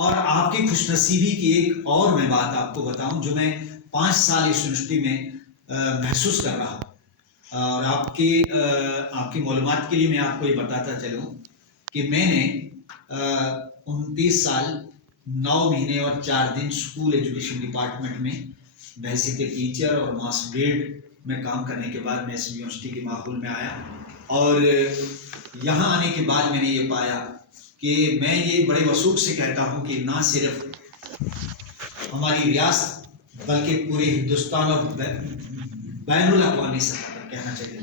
اور آپ کی خوش نصیبی کی ایک اور میں بات آپ کو بتاؤں جو میں 5 سال اس یونیورسٹی میں محسوس کر رہا ہوں، اور آپ کی معلومات کے لیے میں آپ کو یہ بتاتا چلوں کہ میں نے 29 سال 9 مہینے اور 4 دن اسکول ایجوکیشن ڈپارٹمنٹ میں بحیثیت ٹیچر اور ماس گریڈ میں کام کرنے کے بعد میں اس یونیورسٹی کے ماحول میں آیا، اور یہاں آنے کے بعد میں نے یہ پایا کہ میں یہ بڑے وثوق سے کہتا ہوں کہ نہ صرف ہماری ریاست بلکہ پورے ہندوستان اور بین الاقوامی سطح پر کہنا چاہیے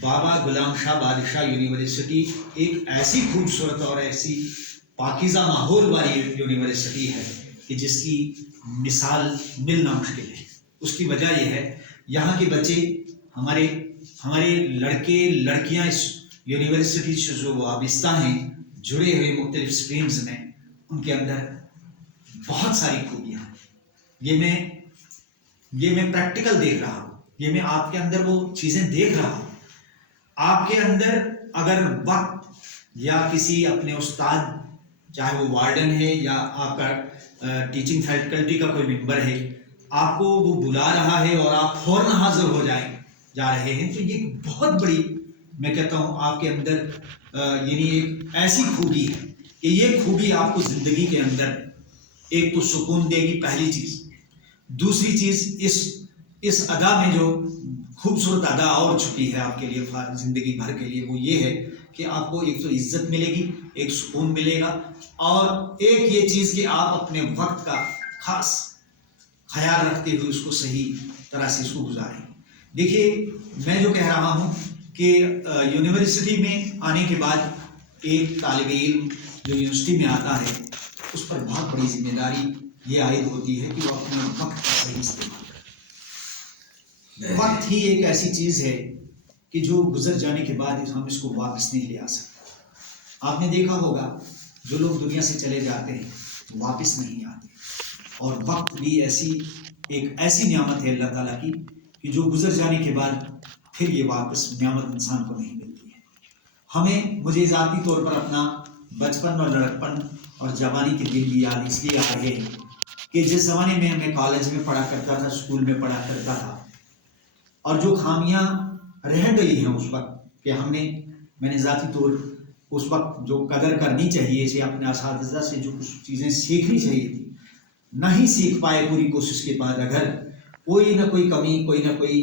بابا غلام شاہ بادشاہ یونیورسٹی ایک ایسی خوبصورت اور ایسی پاکیزہ ماحول والی یونیورسٹی ہے کہ جس کی مثال ملنا مشکل ہے۔ اس کی وجہ یہ ہے یہاں کے بچے ہمارے لڑکے لڑکیاں اس یونیورسٹی سے جو وابستہ ہیں، جڑے ہوئے مختلف اسٹریمز میں، ان کے اندر بہت ساری خوبیاں ہیں۔ یہ میں پریکٹیکل دیکھ رہا ہوں، یہ میں آپ کے اندر وہ چیزیں دیکھ رہا ہوں۔ آپ کے اندر اگر وقت یا کسی اپنے استاد، چاہے وہ وارڈن ہے یا آپ کا ٹیچنگ فیکلٹی کا کوئی ممبر ہے، آپ کو وہ بلا رہا ہے اور آپ فوراً حاضر ہو جا رہے ہیں، تو یہ بہت بڑی، میں کہتا ہوں آپ کے اندر یعنی ایک ایسی خوبی ہے کہ یہ خوبی آپ کو زندگی کے اندر ایک تو سکون دے گی، پہلی چیز۔ دوسری چیز، اس ادا میں جو خوبصورت ادا اور چھپی ہے آپ کے لیے زندگی بھر کے لیے، وہ یہ ہے کہ آپ کو ایک تو عزت ملے گی، ایک سکون ملے گا، اور ایک یہ چیز کہ آپ اپنے وقت کا خاص خیال رکھتے ہوئے اس کو صحیح طرح سے اس کو گزاریں۔ دیکھیے، میں جو کہہ رہا ہوں کہ یونیورسٹی میں آنے کے بعد ایک طالب علم جو یونیورسٹی میں آتا ہے، اس پر بہت بڑی ذمہ داری یہ عائد ہوتی ہے کہ وہ اپنے وقت کا صحیح استعمال کرے۔ وقت ہی ایک ایسی چیز ہے کہ جو گزر جانے کے بعد ہم اس کو واپس نہیں لے آ سکتے۔ آپ نے دیکھا ہوگا جو لوگ دنیا سے چلے جاتے ہیں واپس نہیں آتے، اور وقت بھی ایک ایسی نعمت ہے اللہ تعالیٰ کی کہ جو گزر جانے کے بعد پھر یہ واپس نعمت انسان کو نہیں ملتی ہے۔ مجھے ذاتی طور پر اپنا بچپن اور لڑکپن اور جوانی کے دن بھی یاد اس لیے آ رہے ہیں کہ جس زمانے میں کالج میں پڑھا کرتا تھا، اسکول میں پڑھا کرتا تھا، اور جو خامیاں رہ گئی ہیں اس وقت کہ میں نے ذاتی طور اس وقت جو قدر کرنی چاہیے تھی، اپنے اساتذہ سے جو کچھ چیزیں سیکھنی چاہیے تھی، نہیں سیکھ پائے پوری کوشش کے بعد۔ اگر کوئی نہ کوئی کمی، کوئی نہ کوئی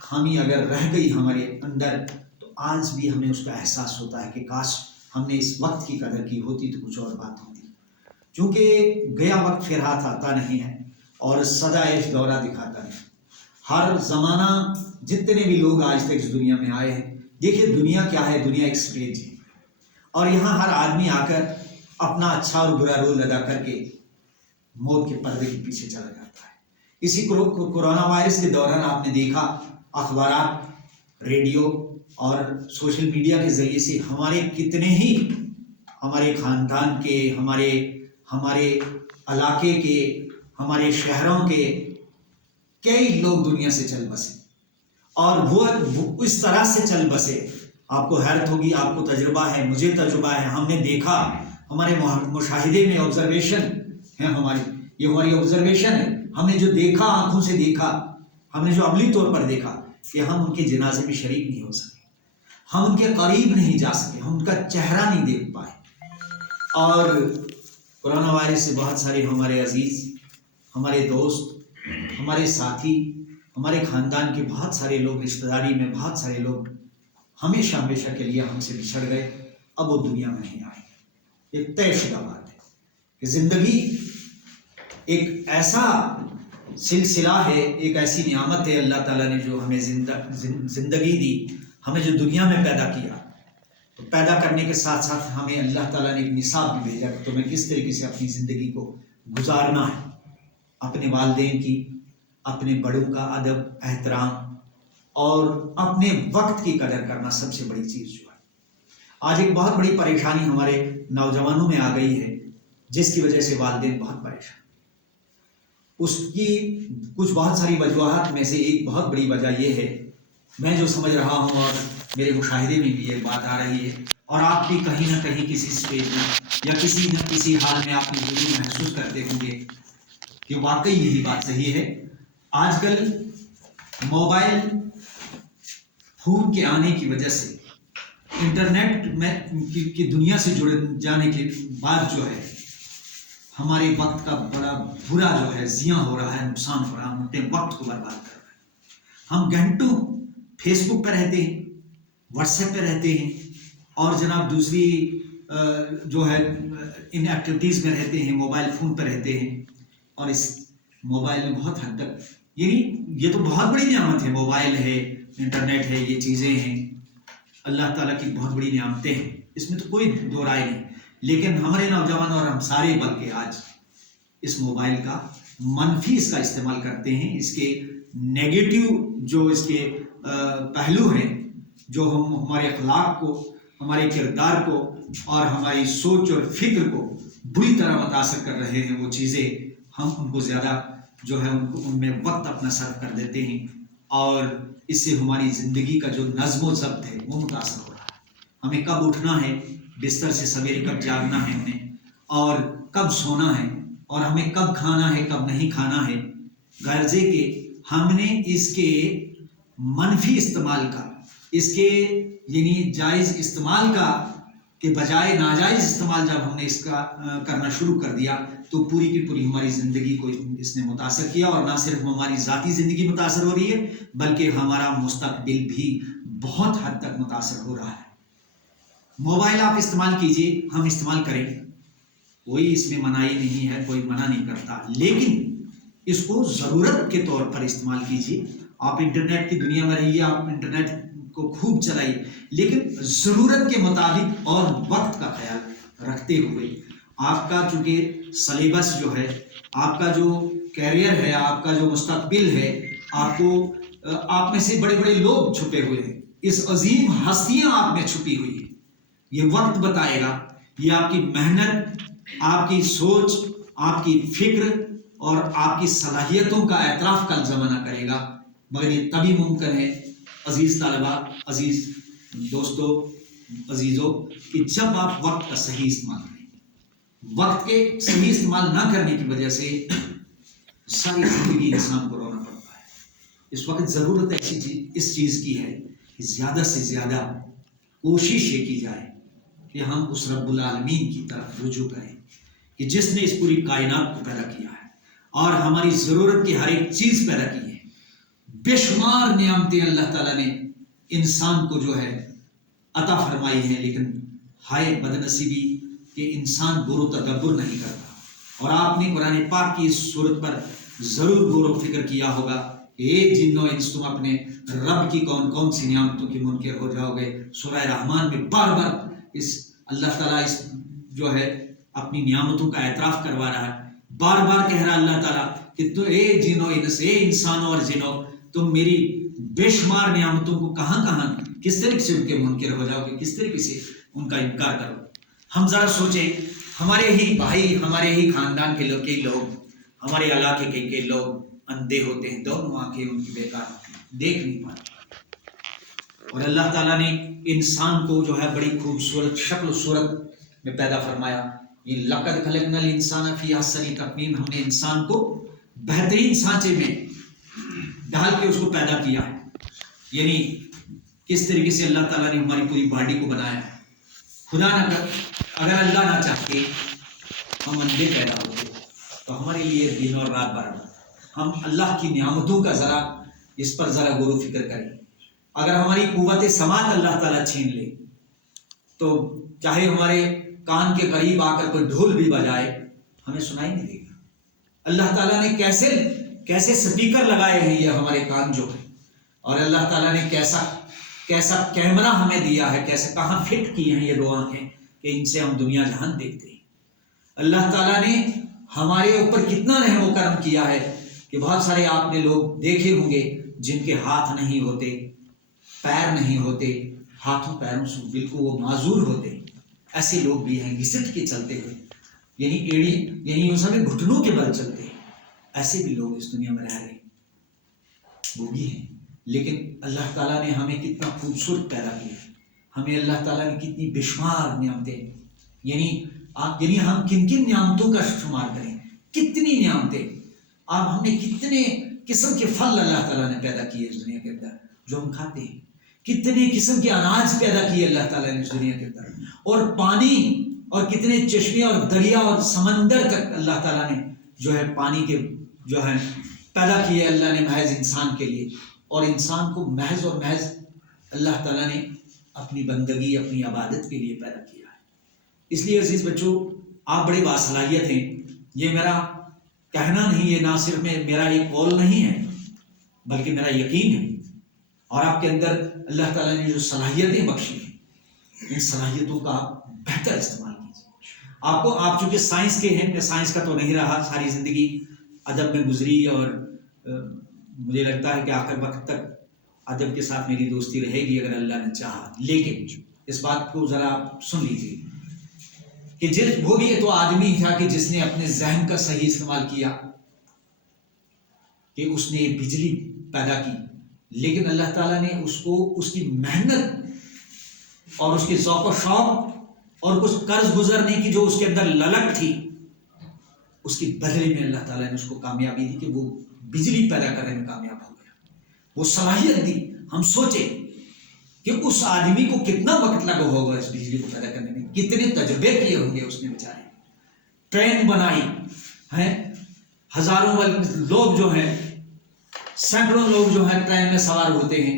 خامی اگر رہ گئی ہمارے اندر، تو آج بھی ہمیں اس کا احساس ہوتا ہے کہ کاش ہم نے اس وقت کی قدر کی ہوتی تو کچھ اور بات ہوتی۔ چونکہ گیا وقت پھر ہاتھ آتا نہیں ہے، اور سدا ایک دورہ دکھاتا نہیں۔ ہر زمانہ جتنے بھی لوگ آج تک اس دنیا میں آئے ہیں، دیکھیے دنیا کیا ہے، دنیا ایک اسٹیج ہے، اور یہاں ہر آدمی آ کر اپنا اچھا اور برا رول ادا کر کے موت کے پردے کے پیچھے چلا جاتا ہے۔ اسی کورونا وائرس کے دوران آپ نے دیکھا اخبارات، ریڈیو اور سوشل میڈیا کے ذریعے سے کتنے ہی ہمارے خاندان کے، ہمارے علاقے کے، ہمارے شہروں کے کئی لوگ دنیا سے چل بسے، اور وہ اس طرح سے چل بسے، آپ کو حیرت ہوگی، آپ کو تجربہ ہے، مجھے تجربہ ہے، ہم نے دیکھا، ہمارے مشاہدے میں آبزرویشن ہے، یہ ہماری آبزرویشن ہے، ہم نے جو دیکھا، آنکھوں سے دیکھا، ہم نے جو عملی طور پر دیکھا کہ ہم ان کے جنازے میں شریک نہیں ہو سکے، ہم ان کے قریب نہیں جا سکے، ہم ان کا چہرہ نہیں دیکھ پائے۔ اور کورونا وائرس سے بہت سارے ہمارے عزیز، ہمارے دوست، ہمارے ساتھی، ہمارے خاندان کے بہت سارے لوگ، رشتہ داری میں بہت سارے لوگ ہمیشہ کے لیے ہم سے بچھڑ گئے، اب وہ دنیا میں نہیں آئے۔ یہ طے شدہ بات ہے کہ زندگی ایک ایسا سلسلہ ہے، ایک ایسی نعمت ہے اللہ تعالیٰ نے جو ہمیں زندگی دی، ہمیں جو دنیا میں پیدا کیا، تو پیدا کرنے کے ساتھ ساتھ ہمیں اللہ تعالیٰ نے ایک نصاب بھی بھیجا کہ تمہیں کس طریقے سے اپنی زندگی کو گزارنا ہے۔ اپنے والدین کی، اپنے بڑوں کا ادب احترام، اور اپنے وقت کی قدر کرنا سب سے بڑی چیز جو ہے۔ آج ایک بہت بڑی پریشانی ہمارے نوجوانوں میں آ گئی ہے، جس کی وجہ سے والدین بہت پریشان۔ اس کی کچھ بہت ساری وجوہات میں سے ایک بہت بڑی وجہ یہ ہے، میں جو سمجھ رہا ہوں اور میرے مشاہدے میں بھی یہ بات آ رہی ہے، اور آپ بھی کہیں نہ کہیں کسی اسٹیج میں یا کسی نہ کسی حال میں آپ یہ ضرور محسوس کرتے ہوں گے کہ واقعی یہی بات صحیح ہے۔ آج کل موبائل فون کے آنے کی وجہ سے انٹرنیٹ میں کی دنیا سے جڑ جانے کے بعد جو ہے ہمارے وقت کا بڑا برا جو ہے ضیاع ہو رہا ہے، نقصان ہو رہا ہے، ہم اپنے وقت کو برباد کر رہے ہیں۔ ہم گھنٹوں فیس بک پہ رہتے ہیں، واٹس ایپ پہ رہتے ہیں، اور جناب دوسری جو ہے ان ایکٹیویٹیز میں رہتے ہیں، موبائل فون پہ رہتے ہیں، اور اس موبائل میں بہت حد تک یعنی یہ تو بہت بڑی نعمت ہے، موبائل ہے، انٹرنیٹ ہے، یہ چیزیں ہیں اللہ تعالیٰ کی بہت بڑی نعمتیں ہیں، اس میں تو کوئی دو رائے نہیں، لیکن ہمارے نوجوان اور ہم سارے بلکہ آج اس موبائل کا منفی اس کا استعمال کرتے ہیں، اس کے نیگیٹو جو اس کے پہلو ہیں، جو ہمارے اخلاق کو، ہمارے کردار کو اور ہماری سوچ اور فکر کو بری طرح متاثر کر رہے ہیں، وہ چیزیں ہم ان کو زیادہ جو ہے ان میں وقت اپنا صرف کر دیتے ہیں، اور اس سے ہماری زندگی کا جو نظم و ضبط ہے وہ متاثر ہو رہا ہے۔ ہمیں کب اٹھنا ہے بستر سے، سویرے کب جاگنا ہے ہمیں، اور کب سونا ہے، اور ہمیں کب کھانا ہے کب نہیں کھانا ہے، غرضے کہ ہم نے اس کے منفی استعمال کا، اس کے یعنی جائز استعمال کا کے بجائے ناجائز استعمال جب ہم نے اس کا کرنا شروع کر دیا تو پوری کی پوری ہماری زندگی کو اس نے متاثر کیا، اور نہ صرف ہماری ذاتی زندگی متاثر ہو رہی ہے بلکہ ہمارا مستقبل بھی بہت حد تک متاثر ہو رہا ہے۔ موبائل آپ استعمال کیجئے، ہم استعمال کریں، کوئی اس میں منائی نہیں ہے، کوئی منع نہیں کرتا، لیکن اس کو ضرورت کے طور پر استعمال کیجئے۔ آپ انٹرنیٹ کی دنیا میں رہیے، آپ انٹرنیٹ کو خوب چلائیے، لیکن ضرورت کے مطابق اور وقت کا خیال رکھتے ہوئے۔ آپ کا چونکہ سلیبس جو ہے، آپ کا جو کیریئر ہے، آپ کا جو مستقبل ہے، آپ میں سے بڑے بڑے لوگ چھپے ہوئے ہیں، اس عظیم ہستیاں آپ میں چھپی ہوئی ہیں، یہ وقت بتائے گا، یہ آپ کی محنت، آپ کی سوچ، آپ کی فکر اور آپ کی صلاحیتوں کا اعتراف کا زمانہ کرے گا، مگر یہ تبھی ممکن ہے عزیز طلباء، عزیز دوستو، عزیزوں، کہ جب آپ وقت کا صحیح استعمال کریں۔ وقت کے صحیح استعمال نہ کرنے کی وجہ سے ساری زندگی انسان کو رونا پڑتا ہے۔ اس وقت ضرورت اس چیز کی ہے کہ زیادہ سے زیادہ کوشش یہ کی جائے کہ ہم اس رب العالمین کی طرف رجوع کریں کہ جس نے اس پوری کائنات کو پیدا کیا ہے اور ہماری ضرورت کی ہر ایک چیز پیدا کی ہے۔ بے شمار نعمتیں اللہ تعالیٰ نے انسان کو جو ہے عطا فرمائی ہیں، لیکن ہائے بدنصیبی کہ انسان غور و تدبر نہیں کرتا۔ اور آپ نے قرآن پاک کی اس صورت پر ضرور غور و فکر کیا ہوگا کہ اے جن و انس، تم اپنے رب کی کون کون سی نعمتوں کی منکر ہو جاؤ گے۔ سورہ رحمان میں بار بار اس اللہ تعالیٰ اس جو ہے اپنی نعمتوں کا اعتراف کروا رہا ہے، بار بار کہہ رہا اللہ تعالیٰ کہ تو اے جن و انس، اے انسانوں اور جنوں، تم میری بے شمار نعمتوں کو کہاں کہاں کس طریقے سے ان کے منکر ہو جاؤ گے، کس طریقے سے ان کا انکار کرو۔ ہم ذرا سوچیں، ہمارے ہی بھائی، ہمارے ہی خاندان کے لوگ، کئی لوگ، ہمارے علاقے کے کئی لوگ اندھے ہوتے ہیں، دونوں آنکھیں ان کی بیکار ہوتی ہیں، دیکھ نہیں پاتے، اور اللہ تعالیٰ نے انسان کو جو ہے بڑی خوبصورت شکل و صورت میں پیدا فرمایا۔ یہ لقد خلقنا الانسان فی احسن تقویم، ہم نے انسان کو بہترین سانچے میں ڈال کے اس کو پیدا کیا ہے، یعنی کس طریقے سے اللہ تعالیٰ نے ہماری پوری باڈی کو بنایا ہے۔ خدا نہ کر اگر اللہ نہ چاہتے ہم اندھے پیدا ہوتے تو ہمارے لیے دن اور رات برابر۔ ہم اللہ کی نعمتوں کا ذرا اس پر ذرا غور و فکر کریں۔ اگر ہماری قوت سماعت اللہ تعالیٰ چھین لے تو چاہے ہمارے کان کے قریب آ کر کوئی ڈھول بھی بجائے ہمیں سنائی نہیں دے گا۔ اللہ تعالیٰ نے کیسے سپیکر لگائے ہیں یہ ہمارے کان جو ہے، اور اللہ تعالیٰ نے کیسا کیمرہ ہمیں دیا ہے، کیسے کہاں فٹ کی ہیں یہ دو آنکھیں کہ ان سے ہم دنیا جہان دیکھتے ہیں۔ اللہ تعالیٰ نے ہمارے اوپر کتنا رحم و کرم کیا ہے کہ بہت سارے آپ نے لوگ دیکھے ہوں گے جن کے ہاتھ نہیں ہوتے، پیر نہیں ہوتے، ہاتھوں پیروں سے بالکل وہ معذور ہوتے، ایسے لوگ بھی ہیں گھسٹ کے چلتے ہوئے، یعنی سب گھٹنوں کے بل چلتے ہیں، ایسے بھی لوگ اس دنیا میں رہ رہے ہیں، وہ بھی ہیں۔ لیکن اللہ تعالیٰ نے ہمیں کتنا خوبصورت پیدا کیا، ہمیں اللہ تعالیٰ نے کتنی بے شمار نعمتیں، یعنی आप यानी हम किन किन नियामतों का शुमार करें, कितनी नियामतें, आप हमने कितने किस्म के फल अल्लाह ताला ने पैदा किए इस दुनिया के अंदर जो हम खाते हैं, कितने किस्म के अनाज पैदा किए अल्लाह ताला ने इस दुनिया के अंदर, और पानी, और कितने चश्मे और दरिया और समंदर तक अल्लाह ताला ने जो है पानी के जो है पैदा किए अल्लाह ने महज इंसान के लिए, और इंसान को महज और महज अल्लाह ताला ने अपनी बंदगी, अपनी इबादत के लिए पैदा किया है। इसलिए अजीज बच्चों, आप बड़े बासलाहियत हैं। ये मेरा कहना नहीं, ये ना सिर्फ मेरा एक कौल नहीं है बल्कि मेरा यकीन है, और आपके अंदर अल्लाह ताला ने जो सलाहियतें बख्शी हैं, इन सलाहियतों का बेहतर इस्तेमाल कीजिए। आप चूंकि साइंस के हैं, मैं साइंस का तो नहीं रहा, सारी जिंदगी अदब में गुजरी, और मुझे लगता है कि आखिर वक्त तक अदब के साथ मेरी दोस्ती रहेगी अगर अल्लाह ने चाहा। लेकिन इस बात को जरा सुन लीजिए कि वो भी तो आदमी था कि जिसने अपने जहन का सही इस्तेमाल किया, कि उसने बिजली पैदा की, लेकिन अल्लाह ताला ने उसको उसकी मेहनत और उसके ज़ौक़ व शौक़ और कुछ कर्ज गुजरने की जो उसके अंदर ललक थी, उसके बदले में अल्लाह ताला ने उसको कामयाबी दी कि वो बिजली पैदा करने में कामयाब हो गया, वो सलाहियत दी। हम सोचे कि उस आदमी को कितना वक्त लगा होगा इस बिजली को पैदा करने में, कितने तजुर्बे किए होंगे उसने बेचारे। ट्रेन बनाई है, हजारों लोग जो हैं, सैकड़ों लोग जो है ट्रेन में सवार होते हैं,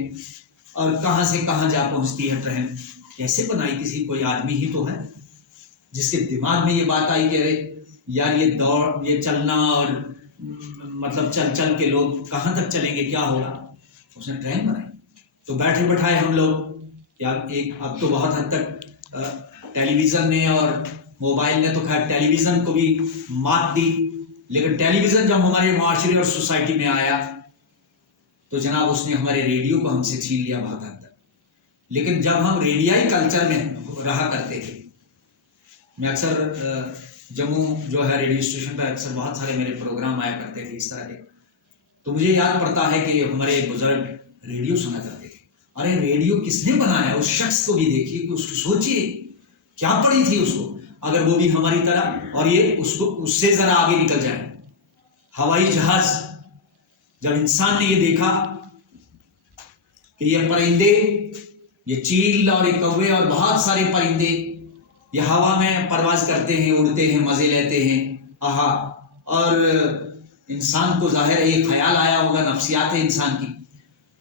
और कहां से कहां जा पहुंचती है ट्रेन। कैसे बनाई? किसी कोई आदमी ही तो है जिसके दिमाग में ये बात आई कि अरे यार ये दौड़, ये चलना, और मतलब चल चल के लोग कहां तक चलेंगे, क्या होगा। उसने ट्रेन बनाई। तो बैठे बैठाए हम लोग यार, एक अब तो बहुत हद तक टेलीविज़न ने और मोबाइल ने तो खैर टेलीविज़न को भी मात दी, लेकिन टेलीविज़न जब हमारे माशरे और सोसाइटी में आया तो जनाब उसने हमारे रेडियो को हमसे छीन लिया बहुत हद तक। लेकिन जब हम रेडियाई कल्चर में रहा करते थे, मैं अक्सर जम्मू जो है रेडियो स्टेशन पर अक्सर बहुत सारे मेरे प्रोग्राम आया करते थे इस तरह के, तो मुझे याद पड़ता है कि हमारे बुजुर्ग रेडियो सुना करते थे। अरे रेडियो किसने बनाया, उस शख्स को भी देखिए, कि उसको सोचिए क्या पड़ी थी उसको, अगर वो भी हमारी तरह, और ये उसको उससे जरा आगे निकल जाए। हवाई जहाज, जब इंसान ने ये देखा कि ये परिंदे, ये चील और ये कौवे और बहुत सारे परिंदे ये हवा में परवाज करते हैं, उड़ते हैं, मजे लेते हैं, आहा, और इंसान को जाहिर है ये ख्याल आया होगा, नफ्सियात है इंसान की,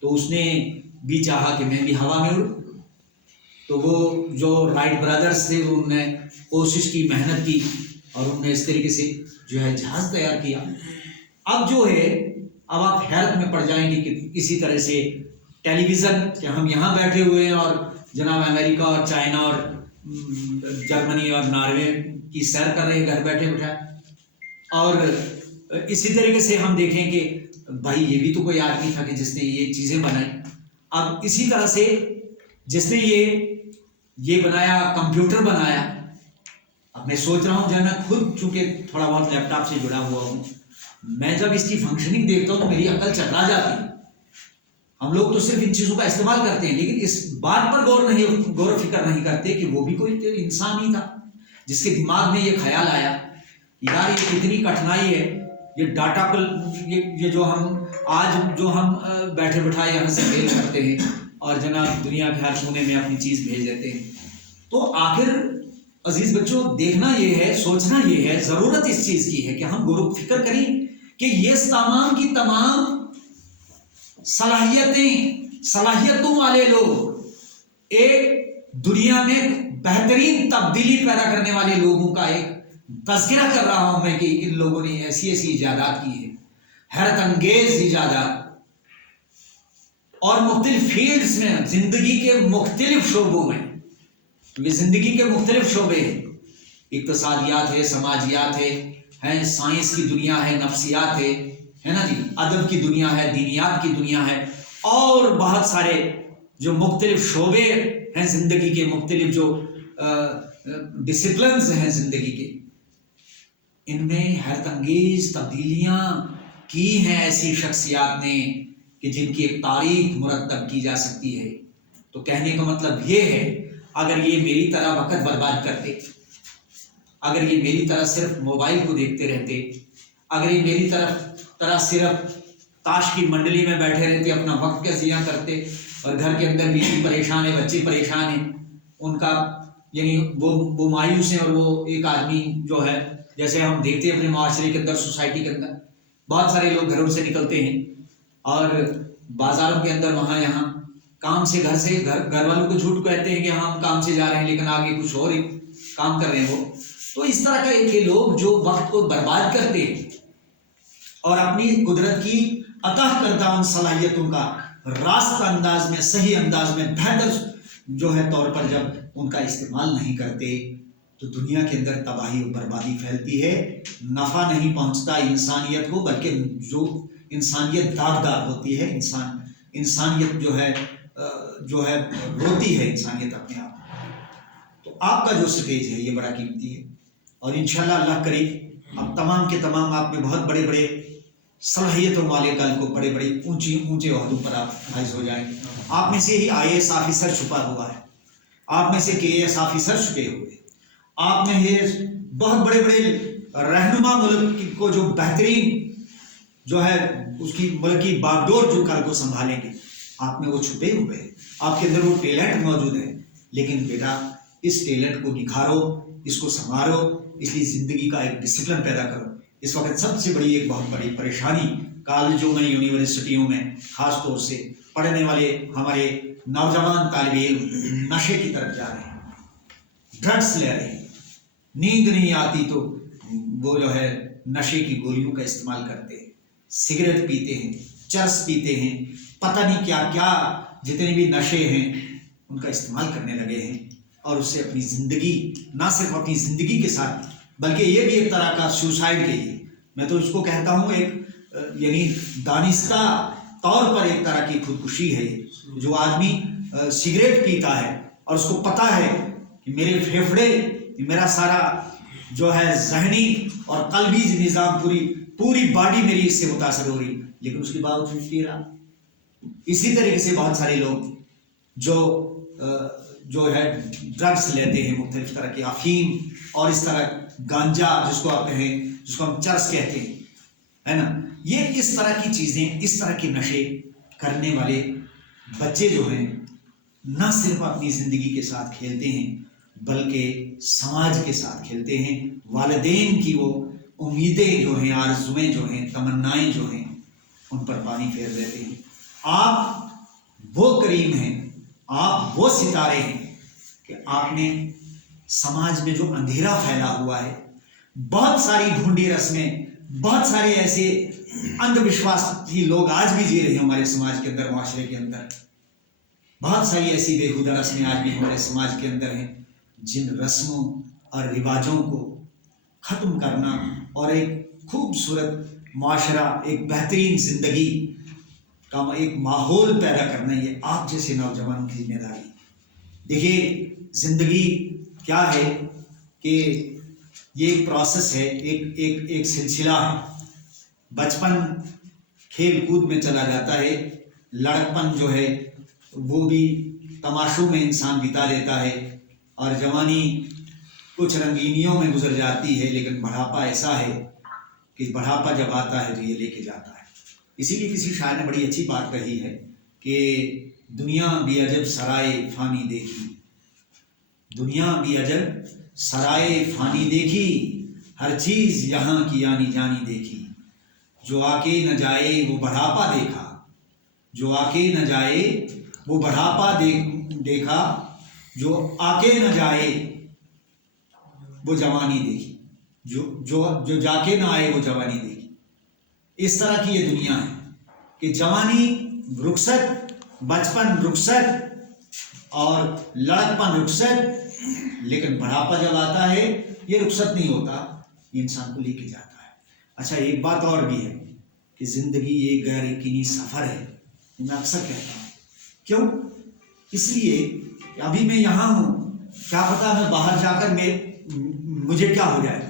तो उसने भी चाहा कि मैं भी हवा में उड़ूं। तो वो जो राइट ब्रदर्स थे, वो उन्होंने कोशिश की, मेहनत की, और उन्होंने इस तरीके से जो है जहाज तैयार किया। अब जो है, अब आप हैरत में पड़ जाएंगे कि इसी तरह से टेलीविज़न, कि हम यहाँ बैठे हुए हैं और जनाब अमेरिका और चाइना और जर्मनी और नॉर्वे की सैर कर रहे हैं घर बैठे बैठे। और इसी तरीके से हम देखें कि भाई ये भी तो कोई आदमी था कि जिसने ये चीज़ें बनाई। अब इसी तरह से जिसने ये बनाया, कंप्यूटर बनाया। अब मैं सोच रहा हूँ, जब मैं खुद चूंकि थोड़ा बहुत लैपटॉप से जुड़ा हुआ हूँ, मैं जब इसकी फंक्शनिंग देखता हूँ तो मेरी अकल चकरा जाती है। हम लोग तो सिर्फ इन चीज़ों का इस्तेमाल करते हैं, लेकिन इस बात पर गौर फिक्र नहीं करते कि वो भी कोई इंसान ही था जिसके दिमाग में ये ख्याल आया, यार ये कितनी कठिनाई है, ये डाटा को, ये जो हम आज जो हम बैठे बैठाए यहाँ से मेल करते हैं और जनाब दुनिया के हर कोने में अपनी चीज़ भेज देते हैं। तो आखिर अजीज बच्चों, देखना ये है, सोचना ये है, ज़रूरत इस चीज़ की है कि हम गौर फिक्र करें कि ये तमाम की तमाम सलाहियतों वाले लोग एक दुनिया में बेहतरीन तब्दीली पैदा करने वाले लोगों का एक तज़किरा कर रहा हूं मैं कि इन लोगों ने ऐसी ऐसी इजादात की है, हैरत अंगेज इजादात, और मुख्तलिफ फील्ड्स में, जिंदगी के मुख्तलिफ शोबों में, क्योंकि जिंदगी के मुख्तलिफ शोबे हैं, इक्तिसादियात है, समाजियात है, साइंस की दुनिया है, नफ्सियात है ना जी, अदब की दुनिया है, दीनियात की दुनिया है, और बहुत सारे जो मुख्तलिफ शोबे हैं जिंदगी के, मुख्तलिफ जो डिसिप्लिन्स हैं जिंदगी के, इनमें हैरत अंगेज तब्दीलियाँ की हैं ऐसी शख्सियात ने कि जिनकी एक तारीख मुरतब की जा सकती है। तो कहने का मतलब ये है, अगर ये मेरी तरह वक्त बर्बाद करते अगर ये मेरी तरह सिर्फ मोबाइल को देखते रहते, अगर ये मेरी तरह सिर्फ ताश की मंडली में बैठे रहते, अपना वक्त का ज़िया करते, और घर के अंदर बीवी परेशान है, बच्चे परेशान हैं, उनका यानी वो मायूस है, और वो एक आदमी जो है, जैसे हम देखते हैं अपने माशरे के अंदर, सोसाइटी के अंदर बहुत सारे लोग घरों से निकलते हैं और बाजारों के अंदर वहाँ यहाँ काम से, घर वालों को झूठ कहते हैं कि हम काम से जा रहे हैं, लेकिन आगे कुछ और ही काम कर रहे हैं वो। तो इस तरह का एक लोग जो वक्त को बर्बाद करते हैं और अपनी कुदरत की अतः करदा उन सलाहियतों का रास्त अंदाज में, सही अंदाज में, बेहतर जो है तौर पर जब उनका इस्तेमाल नहीं करते, तो दुनिया के अंदर तबाही और बर्बादी फैलती है। नफ़ा नहीं पहुंचता इंसानियत को, बल्कि जो इंसानियत दागदार होती है, इंसानियत जो है रोती है इंसानियत अपने आप। तो आपका जो स्टेज है ये बड़ा कीमती है, और इंशाल्लाह अल्लाह करे अब तमाम के तमाम आप में बहुत बड़े बड़े सलाहियतों वाले कल को बड़े बड़े ऊंचे ओहदों पर आप फाइज हो जाएंगे। आप में से ही IAS ऑफिसर छुपा हुआ है, आप में से KAS ऑफिसर छुपे हुए, आप में ये बहुत बड़े बड़े रहनुमा मुल्क को जो बेहतरीन जो है उसकी मुल्क की बागडोर जो कल को संभालेंगे, आप में वो छुपे हुए हैं, आपके अंदर वो टैलेंट मौजूद है। लेकिन बेटा इस टैलेंट को निखारो, इसको संवारो, इसलिए ज़िंदगी का एक डिसिप्लिन पैदा करो। इस वक्त सबसे बड़ी एक बहुत बड़ी परेशानी कॉलेजों में, यूनिवर्सिटियों में खास तौर से पढ़ने वाले हमारे नौजवान तालिब इल्म नशे की तरफ जा रहे हैं, ड्रग्स ले रहे हैं, नींद नहीं आती तो वो जो है नशे की गोलियों का इस्तेमाल करते हैं, सिगरेट पीते हैं, चरस पीते हैं, पता नहीं क्या क्या जितने भी नशे हैं उनका इस्तेमाल करने लगे हैं, और उससे अपनी ज़िंदगी, ना सिर्फ अपनी ज़िंदगी के साथ, बल्कि ये भी एक तरह का सुसाइड के लिए, मैं तो इसको कहता हूँ एक यानी दानिस्ता तौर पर एक तरह की खुदकुशी है। जो आदमी सिगरेट पीता है और उसको पता है कि मेरे फेफड़े, मेरा सारा जो है जहनी और कल्बी निज़ाम, पूरी बॉडी मेरी इससे मुतासर हो रही, लेकिन उसके बावजूद पी रहा। इसी तरीके से बहुत सारे लोग जो है ड्रग्स लेते हैं, मुख्तलिफ तरह की अफीम और इस तरह गांजा जिसको आप कहें, जिसको हम चरस कहते हैं, है ना, ये इस तरह की चीज़ें, इस तरह के नशे करने वाले बच्चे जो हैं न सिर्फ अपनी ज़िंदगी के साथ खेलते हैं बल्कि समाज के साथ खेलते हैं। वालिदैन की वो उम्मीदें जो हैं, आरज़ुएं जो हैं, तमन्नाएं जो हैं, उन पर पानी फेर देते हैं। आप वो करीम हैं, आप वो सितारे हैं कि आपने समाज में जो अंधेरा फैला हुआ है, बहुत सारी ढूंढी रस्में, बहुत सारे ऐसे अंधविश्वासी लोग आज भी जी रहे हैं हमारे समाज के अंदर, माशरे के अंदर। बहुत सारी ऐसी बेहुदा रस्में आज भी हमारे समाज के अंदर हैं, जिन रस्मों और रिवाजों को ख़त्म करना और एक खूबसूरत माशरा, एक बेहतरीन ज़िंदगी का एक माहौल पैदा करना, ये आप जैसे नौजवानों की जिम्मेदारी। देखिए ज़िंदगी क्या है कि ये एक प्रोसेस है, एक सिलसिला है। बचपन खेल कूद में चला जाता है, लड़कपन जो है वो भी तमाशों में इंसान बिता लेता है, और जवानी कुछ रंगीनियों में गुजर जाती है, लेकिन बढ़ापा ऐसा है कि बढ़ापा जब आता है तो ये लेके जाता है। इसीलिए किसी शायर ने बड़ी अच्छी बात कही है कि दुनिया भी अजब सराय फानी देखी, दुनिया भी अजब सराय फानी देखी, हर चीज़ यहाँ की आनी जानी देखी, जो आके न जाए वो बढ़ापा देखा, जो आके न जाए वो बढ़ापा देखा, जो आके न जाए वो जवानी देखी, जो जाके न आए वो जवानी देखी। इस तरह की ये दुनिया है कि जवानी रुखसत, बचपन रुखसत और लड़कपन रुखसत, लेकिन बढ़ापा जब आता है ये रुखसत नहीं होता, ये इंसान को लेके जाता है। अच्छा, एक बात और भी है कि ज़िंदगी एक गैर यकीनी सफ़र है, मैं अक्सर कहता हूँ। क्यों? इसलिए कि अभी मैं यहाँ हूँ, क्या पता मैं बाहर जाकर मुझे क्या हो जाएगा।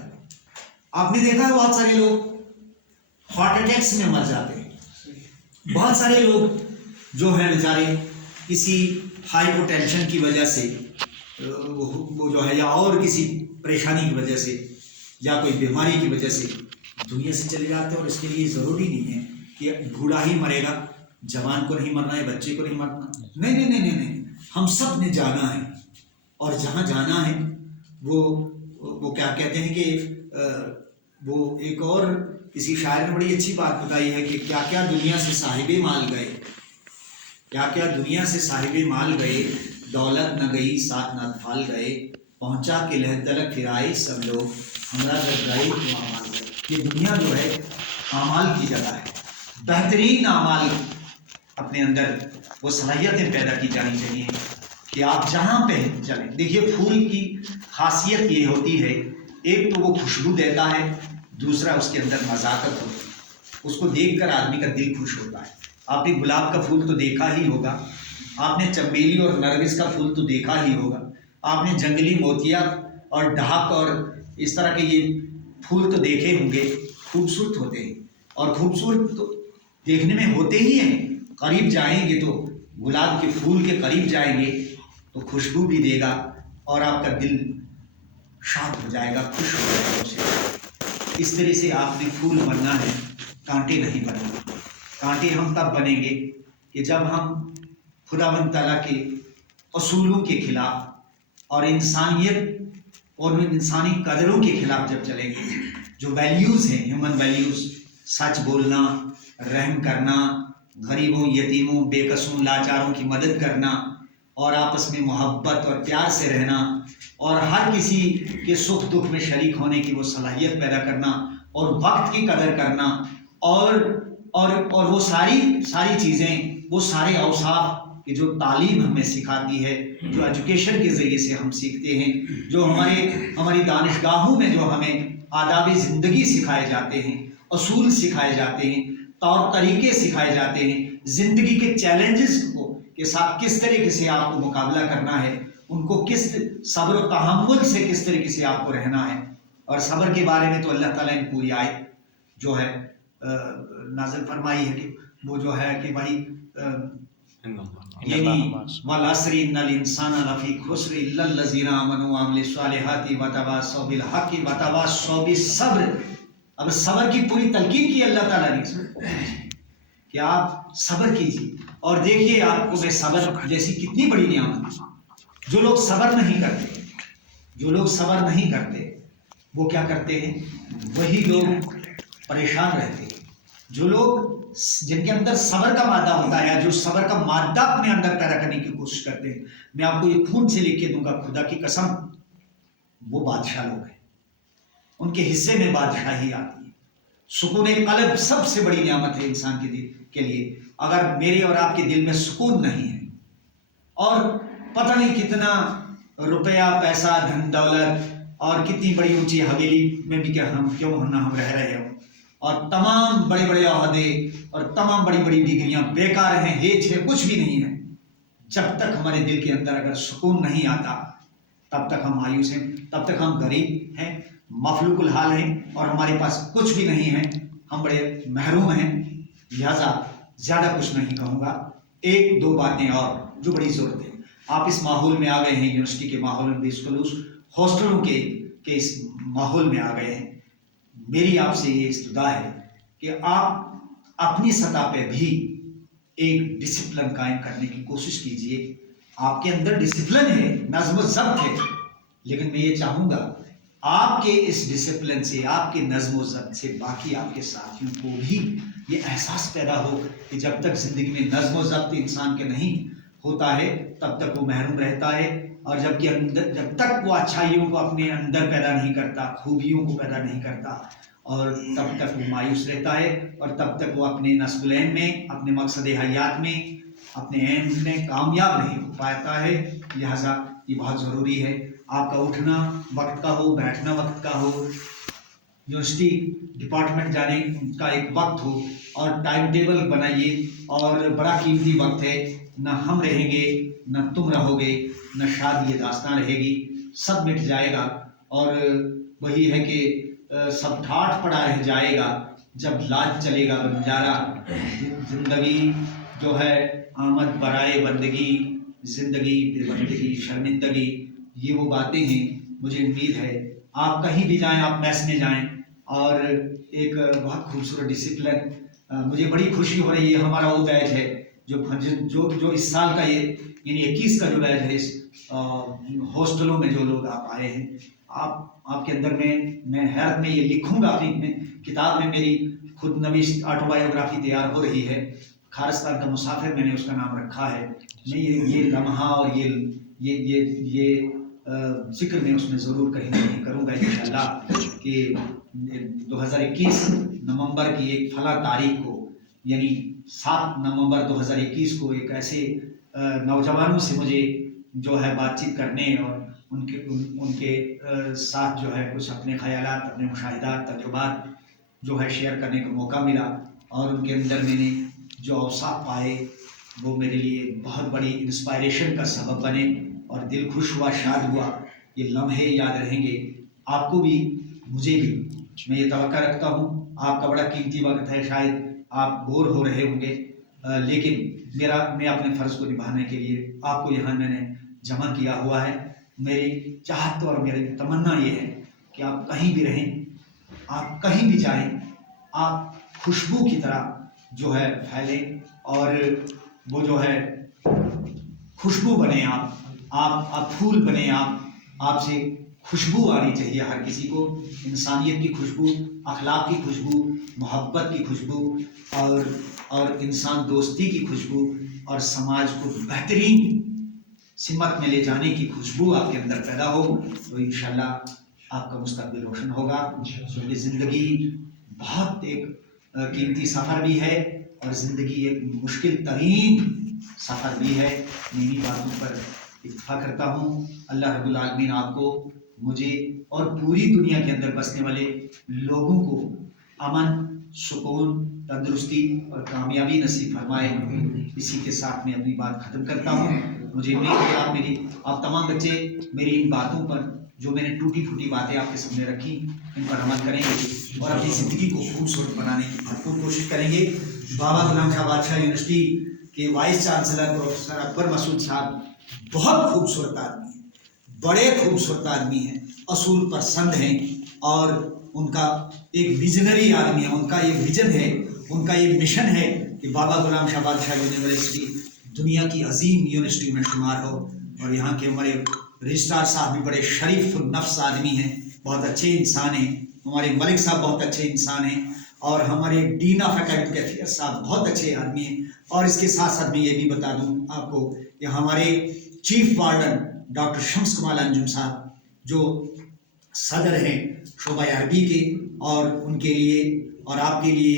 आपने देखा है बहुत सारे लोग हार्ट अटैक्स में मर जाते हैं, बहुत सारे लोग जो हैं बेचारे किसी हाइपोटेंशन की वजह से वो जो है या और किसी परेशानी की वजह से या कोई बीमारी की वजह से दुनिया से चले जाते हैं। और इसके लिए ज़रूरी नहीं है कि बूढ़ा ही मरेगा, जवान को नहीं मरना है, बच्चे को नहीं मरना। नहीं नहीं नहीं नहीं नहीं, हम सब ने जाना है, और जहाँ जाना है वो क्या कहते हैं कि वो एक और किसी शायर ने बड़ी अच्छी बात बताई है कि क्या क्या दुनिया से साहिबे माल गए, क्या क्या दुनिया से साहिबे माल गए, दौलत न गई साथ न अतफाल गए, पहुंचा के लह तलक फिर आए सब लोग, हमरा जब गए तो अमाल गए। ये दुनिया जो है अमाल की जगह है, बेहतरीन अमाल अपने अंदर वो सलाहियतें पैदा की जानी चाहिए कि आप जहाँ पे चलें। देखिए फूल की खासियत ये होती है, एक तो वो खुशबू देता है, दूसरा उसके अंदर नज़ाकत होती है, उसको देखकर आदमी का दिल खुश होता है। आपने गुलाब का फूल तो देखा ही होगा, आपने चमेली और नरगिस का फूल तो देखा ही होगा, आपने जंगली मोतिया और ढाक और इस तरह के ये फूल तो देखे होंगे। खूबसूरत होते हैं और खूबसूरत तो देखने में होते ही हैं। करीब जाएंगे तो गुलाब के फूल के करीब जाएंगे तो खुशबू भी देगा और आपका दिल शांत हो जाएगा, खुश हो जाएगा उसे। इस तरह से आपने फूल बनना है, कांटे नहीं बनना। कांटे हम तब बनेंगे कि जब हम खुदावंद तआला के असूलों के खिलाफ और इंसानियत और उन इंसानी कदरों के खिलाफ जब चलेंगे, जो वैल्यूज़ हैं, ह्यूमन वैल्यूज़, सच बोलना, रहम करना, गरीबों, यतीमों, बेकसों, लाचारों की मदद करना और आपस में मोहब्बत और प्यार से रहना और हर किसी के सुख दुख में शरीक होने की वो सलाहियत पैदा करना और वक्त की कदर करना और वो सारी चीज़ें, वो सारे औसाफ कि जो तालीम हमें सिखाती है, जो एजुकेशन के ज़रिए से हम सीखते हैं, जो हमारी दानिशगाहों में जो हमें आदाब ज़िंदगी सिखाए जाते हैं, असूल सिखाए जाते हैं, तौर तरीके सिखाए जाते हैं, ज़िंदगी के चैलेंजेस को के साथ किस तरीके से आपको मुकाबला करना है, उनको किस सब्र और तहम्मुल से किस तरीके से आपको रहना है। और सब्र के बारे में तो अल्लाह ताला ने पूरी आयत जो है नाज़िल फरमाई है कि वो जो है कि भाई यानी वल अस्रि इन्नल इंसाना लफी खुस्र इल्लल लज़ीना आमनु व अमिलुस सालिहाति व तवासौ बिल हक़्क़ि व तवासौ बिस सब्र। अब सब्र की पूरी तलकीन की अल्लाह ताला ने कि आप सब्र कीजिए। और देखिए आपको मैं सब्र जैसी कितनी बड़ी नियामत है। जो लोग सब्र नहीं करते, जो लोग सब्र नहीं करते वो क्या करते हैं, वही लोग परेशान रहते हैं। जो लोग जिनके अंदर सब्र का मादा होता है या जो सब्र का मादा अपने अंदर पैदा करने की कोशिश करते हैं, मैं आपको ये खून से लिख के दूंगा, खुदा की कसम, वो बादशाह लोग हैं, उनके हिस्से में बादशाही आती है। सुकून कल्ब सबसे बड़ी नियामत है इंसान के लिए। अगर मेरे और आपके दिल में सुकून नहीं है और पता नहीं कितना रुपया पैसा धन दौलत और कितनी बड़ी ऊंची हवेली में भी क्या हम क्यों ना हम रह रहे हो और तमाम बड़े बड़े ओहदे और तमाम बड़ी बड़ी डिग्रियां बेकार हैं, हेज है, कुछ भी नहीं है, जब तक हमारे दिल के अंदर अगर सुकून नहीं आता तब तक हम मायूस हैं, तब तक हम गरीब हैं, मफलूकुल हाल हैं और हमारे पास कुछ भी नहीं है, हम बड़े महरूम हैं। लिहाजा ज़्यादा कुछ नहीं कहूँगा, एक दो बातें और जो बड़ी ज़रूरत है। आप इस माहौल में आ गए हैं, यूनिवर्सिटी के माहौल में, बेसखुलूस हॉस्टलों के इस माहौल में आ गए हैं। मेरी आपसे ये इस्तदा है कि आप अपनी सतह पे भी एक डिसिप्लिन कायम करने की कोशिश कीजिए। आपके अंदर डिसिप्लिन है, नज़्म ज़ब्त है, लेकिन मैं ये चाहूँगा आपके इस डिसिप्लिन से, आपके नज़्म ज़ब्त से बाकी आपके साथियों को भी ये एहसास पैदा हो कि जब तक ज़िंदगी में नज़्म ज़ब्त इंसान के नहीं होता है तब तक वो महरूम रहता है। और जब तक वो अच्छाइयों को अपने अंदर पैदा नहीं करता, खूबियों को पैदा नहीं करता, और तब तक वो मायूस रहता है और तब तक वो अपने नस्ल में, अपने मकसद हयात में, अपने एम में कामयाब नहीं हो पाता है। लिहाजा ये बहुत ज़रूरी है आपका उठना वक्त का हो, बैठना वक्त का हो, यूनिवर्सिटी डिपार्टमेंट जाने का एक वक्त हो और टाइम टेबल बनाइए। और बड़ा कीमती वक्त है, न हम रहेंगे, न तुम रहोगे, न शायद ये दास्तान रहेगी, सब मिट जाएगा। और वही है कि सब ठाठ पड़ा रह जाएगा जब लाज चलेगा बंजारा। जिंदगी जो है आमद बराए बंदगी, जिंदगी बेबंदगी शर्मिंदगी, ये वो बातें हैं। मुझे उम्मीद है आप कहीं भी जाएं, आप मैस में जाएं, और एक बहुत खूबसूरत डिसिप्लिन, मुझे बड़ी खुशी हो रही है। हमारा वो बैच है जो इस साल का, ये यानी 21 का जो बैच है, इस हॉस्टलों में जो लोग आप आए हैं, आपके अंदर में, मैं हैरत में ये लिखूंगा अपनी किताब में, मेरी खुद नवीश ऑटोबायोग्राफी तैयार हो रही है, खालिस्तान का मुसाफिर मैंने उसका नाम रखा है। मैं ये लम्हा और ये जिक्र मैं उसमें ज़रूर कहीं ना कहीं करूँगा इंशाल्लाह, कि 2021 नवंबर की एक फला तारीख को, यानी 7 नवंबर 2021 को, एक ऐसे नौजवानों से मुझे जो है बातचीत करने और उनके साथ जो है कुछ अपने ख्यालात, अपने मुशाहिदात, तजुर्बात जो है शेयर करने का मौका मिला, और उनके अंदर मैंने जो अवसाफ पाए वो मेरे लिए बहुत बड़ी इंस्पायरेशन का सबब बने, और दिल खुश हुआ, शाद हुआ। ये लम्हे याद रहेंगे आपको भी, मुझे भी। मैं ये तवक्का रखता हूँ, आपका बड़ा कीमती वक्त है, शायद आप बोर हो रहे होंगे, लेकिन मैं अपने फ़र्ज़ को निभाने के लिए आपको यहाँ मैंने जमा किया हुआ है। मेरी चाहत और मेरी तमन्ना ये है कि आप कहीं भी रहें, आप कहीं भी जाएं, आप खुशबू की तरह जो है फैलें, और वो जो है खुशबू बने, आप फूल बने, आपसे खुशबू आनी चाहिए हर किसी को, इंसानियत की खुशबू, अखलाक की खुशबू, मोहब्बत की खुशबू, और इंसान दोस्ती की खुशबू, और समाज को बेहतरीन सिमत में ले जाने की खुशबू आपके अंदर पैदा हो, तो इंशाल्लाह आपका मुस्तकबिल रोशन होगा। क्योंकि ज़िंदगी बहुत एक कीमती सफ़र भी है, और ज़िंदगी एक मुश्किल तरीन सफ़र भी है। मैं इन्हीं बातों पर इत्तफाक करता हूँ। अल्लाह रब्बुल आलमीन आपको, मुझे और पूरी दुनिया के अंदर बसने वाले लोगों को अमन, सुकून, तंदुरुस्ती और कामयाबी नसीब फरमाए। इसी के साथ मैं अपनी बात ख़त्म करता हूँ। मुझे उम्मीद है आप तमाम बच्चे मेरी इन बातों पर, जो मैंने टूटी फूटी बातें आपके सामने रखी, इन पर अमल करेंगे और अपनी ज़िंदगी को खूबसूरत बनाने की भरपूर कोशिश करेंगे। बाबा गुलाम शाह बादशाह यूनिवर्सिटी के vice chancellor professor Akbar Masood साहब बहुत खूबसूरत आदमी हैं, बड़े खूबसूरत आदमी हैं, असूल पसंद हैं, और उनका एक विजनरी आदमी है। उनका ये विजन है, उनका ये मिशन है कि बाबा गुलाम शाह बादशाह यूनिवर्सिटी दुनिया की अजीम यूनिवर्सिटी में शुमार हो। और यहाँ के हमारे रजिस्ट्रार साहब भी बड़े शरीफ नफ्स आदमी हैं, बहुत अच्छे इंसान हैं। हमारे मलिक साहब बहुत अच्छे इंसान हैं, और हमारे डीन ऑफ एकेडमिक अफेयर्स साहब बहुत अच्छे आदमी हैं। और इसके साथ साथ मैं ये भी बता दूँ आपको कि हमारे चीफ वार्डन डॉक्टर शम्स कमाल अंजुम साहब, जो सदर हैं शोबा अरबी के, और उनके लिए और आपके लिए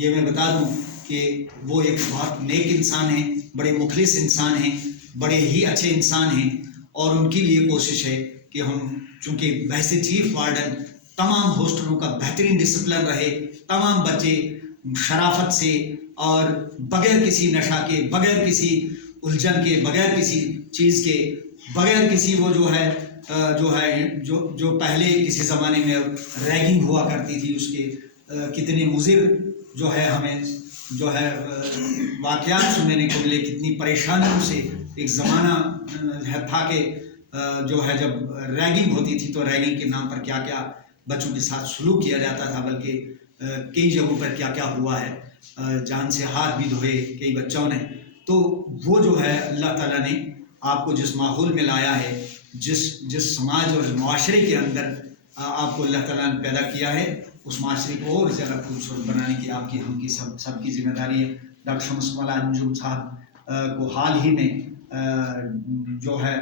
ये मैं बता दूं कि वो एक बहुत नेक इंसान हैं, बड़े मुखलिस इंसान हैं, बड़े ही अच्छे इंसान हैं। और उनकी लिए कोशिश है कि हम, चूँकि वैसे चीफ वार्डन, तमाम हॉस्टलों का बेहतरीन डिसिप्लिन रहे, तमाम बच्चे शराफत से और बगैर किसी नशा के, बगैर किसी उलझन के, बगैर किसी चीज़ के, बगैर किसी वो जो पहले किसी ज़माने में रैगिंग हुआ करती थी, उसके कितने मुज़िर जो है हमें जो है वाक़यात सुनने को मिले, कितनी परेशानियों से एक ज़माना था कि जो है जब रैगिंग होती थी तो रैगिंग के नाम पर क्या क्या बच्चों के साथ सलूक किया जाता था, बल्कि कई जगहों पर क्या क्या हुआ है, जान से हाथ भी धोए कई बच्चों ने। तो वो जो है अल्लाह ताला ने आपको जिस माहौल में लाया है, जिस समाज और माशरे के अंदर आपको अल्लाह ताला ने पैदा किया है, उस माशरे को और ज़्यादा खूबसूरत बनाने की आपकी, हमकी, सबकी जिम्मेदारी है। डॉक्टर शम्स कमाल अंजुम साहब को हाल ही में जो है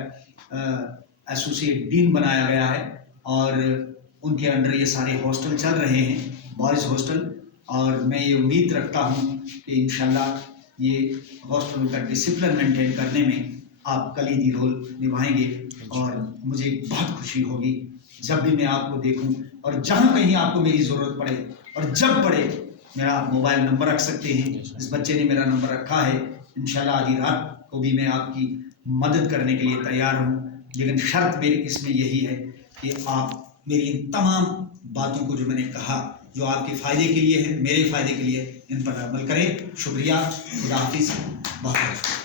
एसोसिएट डीन बनाया गया है, और उनके अंडर ये सारे हॉस्टल चल रहे हैं, बॉयज़ हॉस्टल। और मैं ये उम्मीद रखता हूँ कि इंशाल्लाह ये हॉस्टल का डिसिप्लिन मेंटेन करने में आप कलीदी रोल निभाएंगे, और मुझे बहुत खुशी होगी जब भी मैं आपको देखूं, और जहाँ कहीं आपको मेरी ज़रूरत पड़े, और जब पड़े मेरा आप मोबाइल नंबर रख सकते हैं। इस बच्चे ने मेरा नंबर रखा है, इंशाल्लाह आधी रात को भी मैं आपकी मदद करने के लिए तैयार हूँ। लेकिन शर्त मेरी इसमें यही है कि आप मेरी इन तमाम बातों को जो मैंने कहा, जो आपके फ़ायदे के लिए है, मेरे फ़ायदे के लिए, इन पर अमल करें। शुक्रिया, खुदा हाफिज़, बहुत